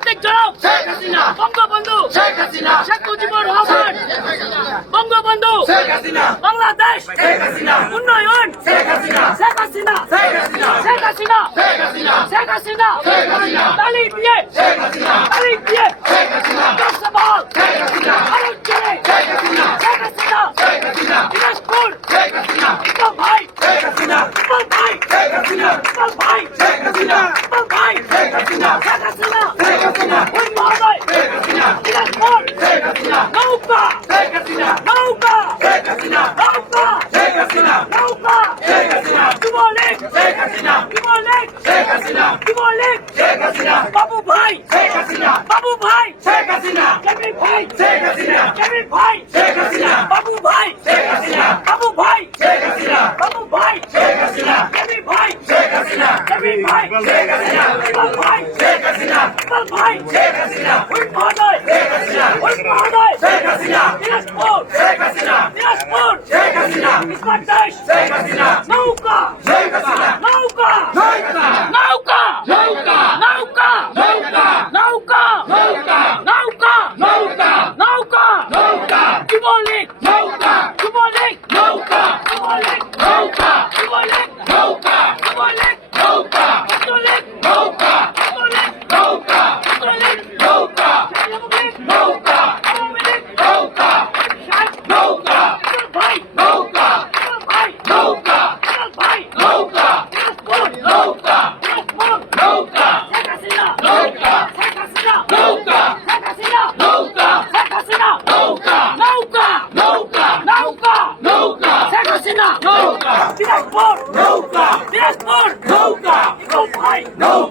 জাতির জনক শেখ হাসিনা বঙ্গবন্ধু শেখ হাসিনা শেখ মুজিবুর রহমান বঙ্গবন্ধু শেখ হাসিনা বাংলাদেশ শেখ হাসিনা উন্নয়ন শেখ হাসিনা শেখ হাসিনা শেখ হাসিনা শেখ হাসিনা শেখ হাসিনা শেখ হাসিনা শেখ হাসিনা তালি দিয়ে শেখ হাসিনা তালি দিয়ে শেখ হাসিনা লোকসভাল শেখ হাসিনা ভারত ছেড়ে শেখ হাসিনা শেখ হাসিনা শেখ হাসিনা দিনাজপুর শেখ হাসিনা ইকবাল ভাই শেখ হাসিনা ইকবাল ভাই শেখ হাসিনা ইকবাল ভাই শেখ হাসিনা ইকবাল ভাই শেখ হাসিনা শেখ হাসিনা শেখ হাসিনা ওই মহোদয় শেখ হাসিনা দিনাজপুর শেখ হাসিনা নৌকা শেখ হাসিনা নৌকা শেখ হাসিনা নৌকা শেখ হাসিনা নৌকা শেখ হাসিনা যুবলীগ শেখ হাসিনা যুবলীগ শেখ হাসিনা যুবলীগ শেখ হাসিনা বাবু ভাই বাবু ভাই শেখ হাসিনা ভাই শেখ হাসিনা ভাই শেখ হাসিনা ভাই শেখ হাসিনা ভাই শেখ হাসিনা ওই পাড়ায় শেখ হাসিনা ওই পাড়ায় শেখ নৌকা নৌকা নৌকা নৌকা নৌকা নৌকা নৌকা নৌকা নৌকা নৌকা নৌকা নৌকা কি বলে নৌকা। নৌকা। নৌকা। নৌকা।